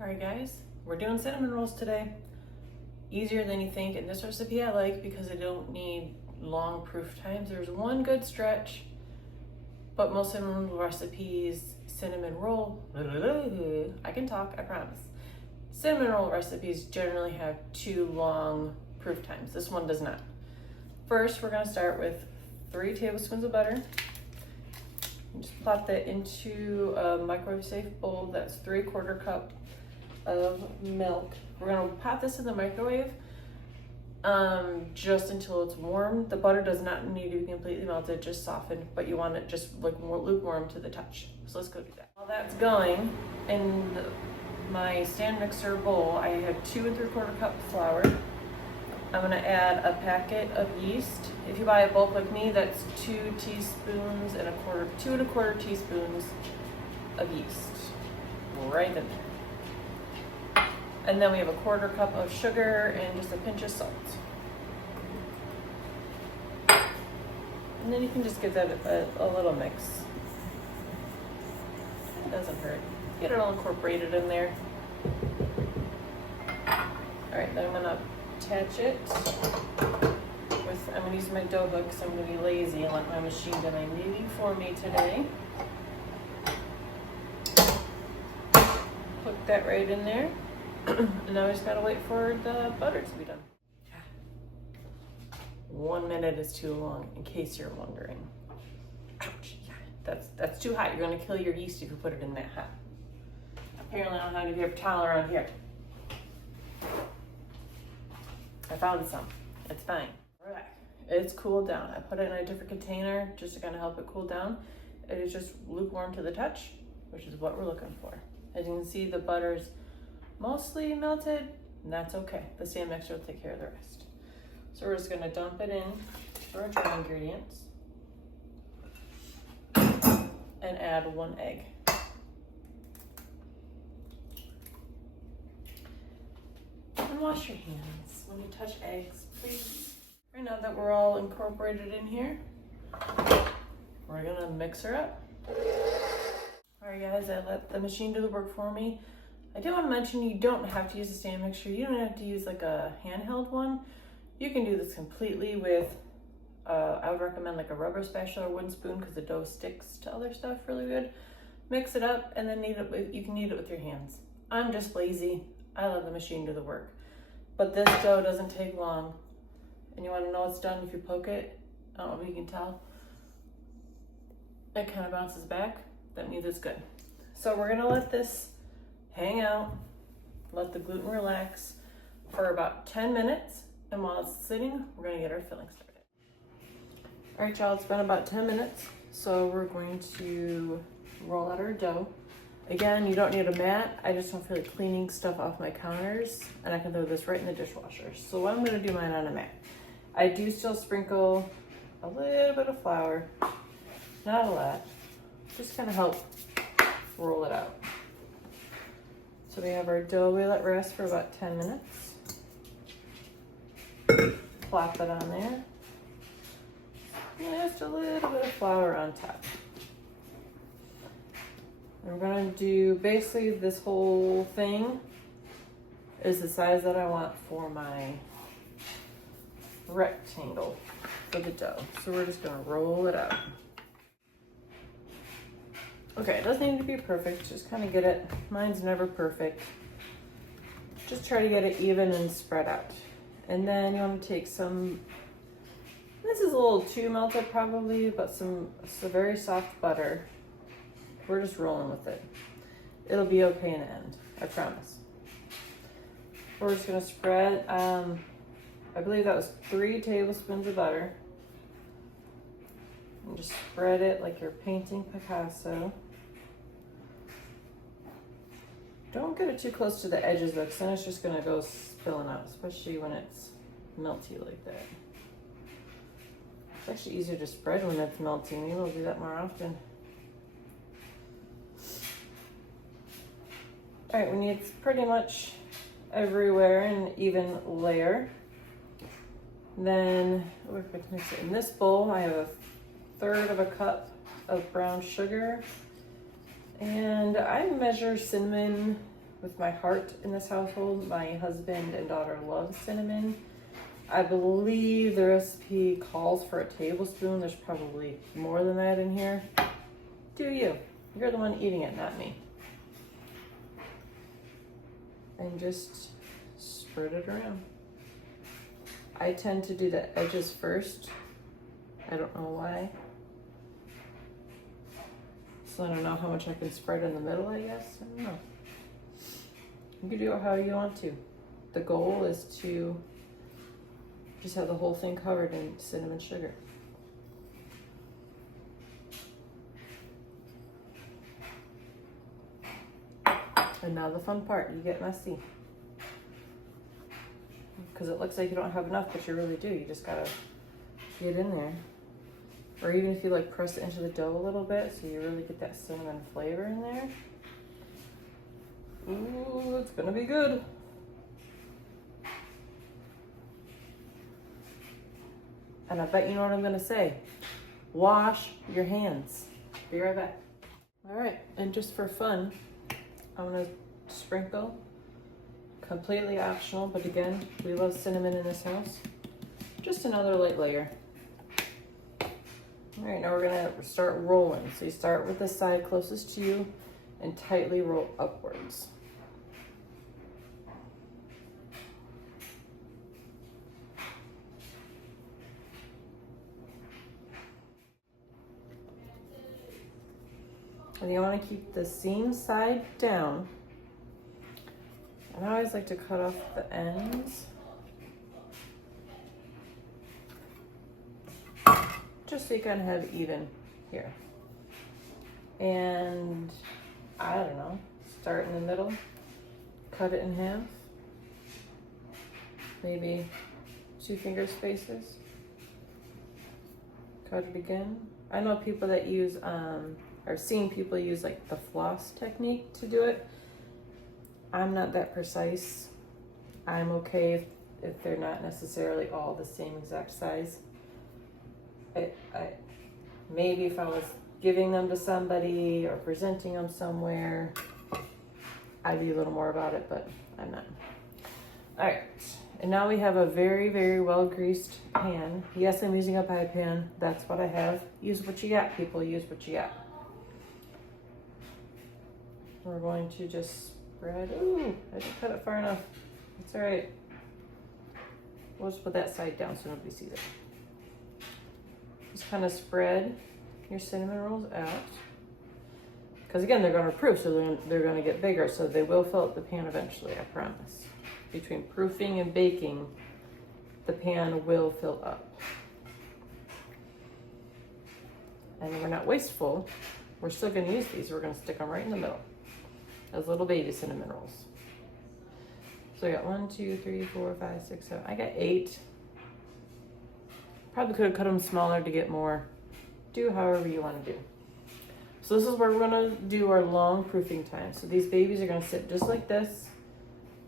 All right guys, we're doing cinnamon rolls today. Easier than you think, and this recipe I like because I don't need long proof times. There's one good stretch, but most cinnamon roll recipes, I can talk, I promise. Cinnamon roll recipes generally have too long proof times. This one does not. First, we're gonna start with 3 tablespoons of butter. Just plop that into a microwave safe bowl. That's 3/4 cup of milk. We're gonna pop this in the microwave just until it's warm. The butter does not need to be completely melted, just softened, but you want it just like more lukewarm to the touch. So let's go do that. While that's going, in my stand mixer bowl, I have 2 3/4 cup flour. I'm gonna add a packet of yeast. If you buy a bulk like me, that's 2 teaspoons and a quarter, 2 1/4 teaspoons of yeast. Right in there. And then we have a 1/4 cup of sugar and just a pinch of salt. And then you can just give that a little mix. It doesn't hurt. Get it all incorporated in there. All right, then I'm gonna attach it with, I'm gonna use my dough hook because I'm gonna be lazy and let my machine do my kneading for me today. Hook that right in there. And now we just gotta wait for the butter to be done. 1 minute is too long, in case you're wondering. Ouch, yeah, that's too hot. You're gonna kill your yeast if you put it in that hot. Apparently I don't have any paper towel around here. I found some, it's fine. All right, it's cooled down. I put it in a different container just to kind of help it cool down. It is just lukewarm to the touch, which is what we're looking for. As you can see, the butter's mostly melted, and that's okay. The stand mixer will take care of the rest. So we're just gonna dump it in for our dry ingredients and add 1 egg. And wash your hands when you touch eggs, please. Right now that we're all incorporated in here, we're gonna mix her up. All right guys, I let the machine do the work for me. I do want to mention you don't have to use a stand mixer. You don't have to use like a handheld one. You can do this completely with, I would recommend like a rubber spatula or wooden spoon because the dough sticks to other stuff really good. Mix it up and then knead it with, you can knead it with your hands. I'm just lazy. I let the machine do the work. But this dough doesn't take long. And you want to know it's done if you poke it. I don't know if you can tell. It kind of bounces back. That means it's good. So we're gonna let this hang out, let the gluten relax for about 10 minutes. And while it's sitting, we're gonna get our filling started. All right, y'all, it's been about 10 minutes. So we're going to roll out our dough. Again, you don't need a mat. I just don't feel like cleaning stuff off my counters, and I can throw this right in the dishwasher. So I'm gonna do mine on a mat. I do still sprinkle a little bit of flour, not a lot, just kind of help roll it out. So we have our dough, we let rest for about 10 minutes. Plop it on there. And just a little bit of flour on top. And we're gonna do basically this whole thing is the size that I want for my rectangle for the dough. So we're just gonna roll it out. Okay, it doesn't need to be perfect, just kind of get it. Mine's never perfect. Just try to get it even and spread out. And then you want to take some, this is a little too melted probably, but some very soft butter. We're just rolling with it. It'll be okay in the end, I promise. We're just gonna spread, I believe that was 3 tablespoons of butter. And just spread it like you're painting Picasso. Don't get it too close to the edges though, because then it's just gonna go spilling out, especially when it's melty like that. It's actually easier to spread when it's melting. Maybe we'll do that more often. All right, when it's pretty much everywhere in an even layer, then we're going to mix it in this bowl. I have 1/3 cup of brown sugar, and I measure cinnamon with my heart in this household. My husband and daughter love cinnamon. I believe the recipe calls for a tablespoon. There's probably more than that in here. Do you? You're the one eating it, not me. And just spread it around. I tend to do the edges first. I don't know why. So I don't know how much I can spread in the middle, I guess. I don't know. You can do it how you want to. The goal is to just have the whole thing covered in cinnamon sugar. And now the fun part, you get messy. Because it looks like you don't have enough, but you really do. You just gotta get in there. Or even if you like press it into the dough a little bit so you really get that cinnamon flavor in there. Ooh, it's gonna be good. And I bet you know what I'm gonna say. Wash your hands. Be right back. All right, and just for fun, I'm gonna sprinkle, completely optional, but again, we love cinnamon in this house. Just another light layer. All right, now we're gonna start rolling. So you start with the side closest to you and tightly roll upwards. And you want to keep the seam side down. And I always like to cut off the ends. Just so you kind of have even here. And I don't know, start in the middle, cut it in half. Maybe 2 finger spaces. Cut it again. I know people that use, I've seen people use like the floss technique to do it. I'm not that precise. I'm okay if they're not necessarily all the same exact size. Maybe if I was giving them to somebody or presenting them somewhere, I'd be a little more about it, but I'm not. All right, and now we have a very, very well greased pan. Yes, I'm using a pie pan. That's what I have. Use what you got, people. Use what you got. We're going to just spread. Ooh, I didn't cut it far enough. It's all right. We'll just put that side down so nobody sees it. Just kind of spread your cinnamon rolls out. Because again, they're going to proof, so they're going to get bigger. So they will fill up the pan eventually, I promise. Between proofing and baking, the pan will fill up. And we're not wasteful. We're still going to use these. We're going to stick them right in the middle as little baby cinnamon rolls. So I got 1, 2, 3, 4, 5, 6, 7. I got 8. Probably could have cut them smaller to get more. Do however you want to do. So this is where we're going to do our long proofing time. So these babies are going to sit just like this,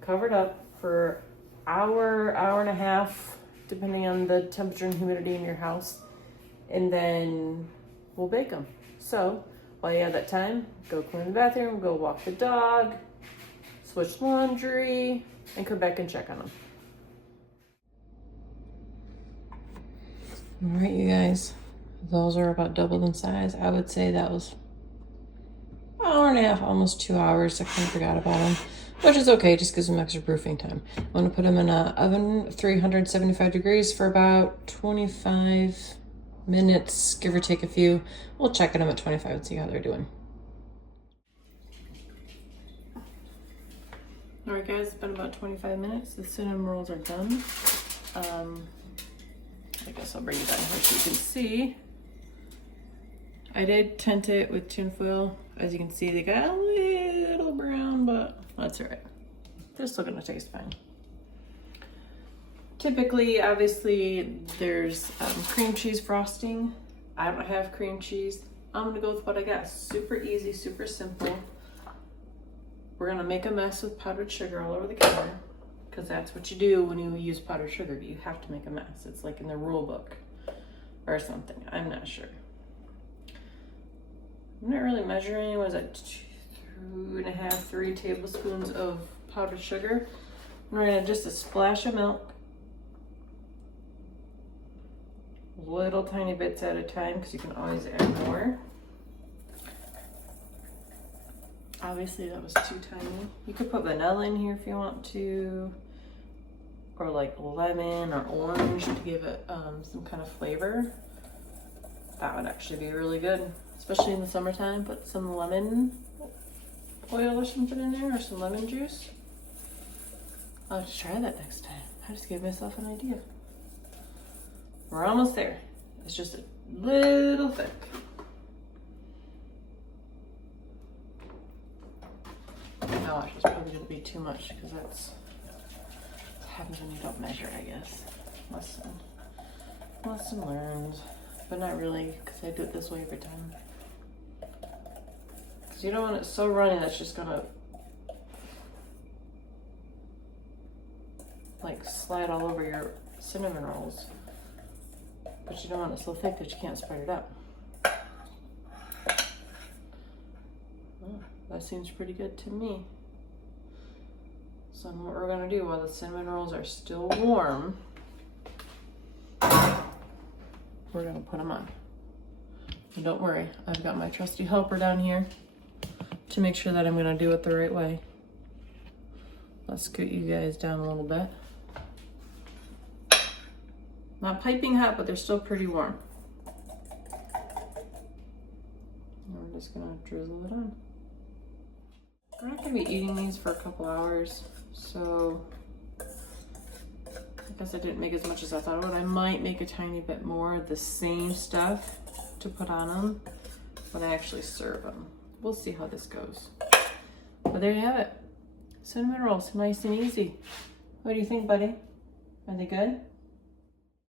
covered up for hour, hour and a half, depending on the temperature and humidity in your house. And then we'll bake them. So while you have that time, go clean the bathroom, go walk the dog, switch laundry, and come back and check on them. All right, you guys, those are about doubled in size. I would say that was an hour and a half, almost 2 hours. I kind of forgot about them, which is okay, just gives them extra proofing time. I'm gonna put them in an oven, 375 degrees for about 25 minutes, give or take a few. We'll check them at 25 and see how they're doing. All right, guys, it's been about 25 minutes. The cinnamon rolls are done. I guess I'll bring it down here so you can see. I did tint it with tin foil. As you can see, they got a little brown, but that's all right. They're still gonna taste fine. Typically, obviously, there's cream cheese frosting. I don't have cream cheese. I'm gonna go with what I got. Super easy, super simple. We're gonna make a mess with powdered sugar all over the counter, because that's what you do when you use powdered sugar. You have to make a mess. It's like in the rule book or something. I'm not sure. I'm not really measuring. Was it 2.5, 3 tablespoons of powdered sugar. And we're gonna just a splash of milk. Little tiny bits at a time because you can always add more. Obviously that was too tiny. You could put vanilla in here if you want to, or like lemon or orange to give it some kind of flavor. That would actually be really good, especially in the summertime. Put some lemon oil or something in there, or some lemon juice. I'll have to try that next time. I just gave myself an idea. We're almost there. It's just a little thick. Gosh, it's probably gonna be too much because that's what happens when you don't measure, I guess. Lesson learned, but not really because I do it this way every time. Because you don't want it so runny that's just gonna like slide all over your cinnamon rolls. But you don't want it so thick that you can't spread it out. Oh, that seems pretty good to me. So what we're gonna do while the cinnamon rolls are still warm, we're gonna put them on. And don't worry, I've got my trusty helper down here to make sure that I'm gonna do it the right way. Let's scoot you guys down a little bit. Not piping hot, but they're still pretty warm. And we're just gonna drizzle it on. We're not gonna be eating these for a couple hours, so I guess I didn't make as much as I thought I would. I might make a tiny bit more of the same stuff to put on them when I actually serve them. We'll see how this goes. But there you have it. Cinnamon rolls, nice and easy. What do you think, buddy? Are they good?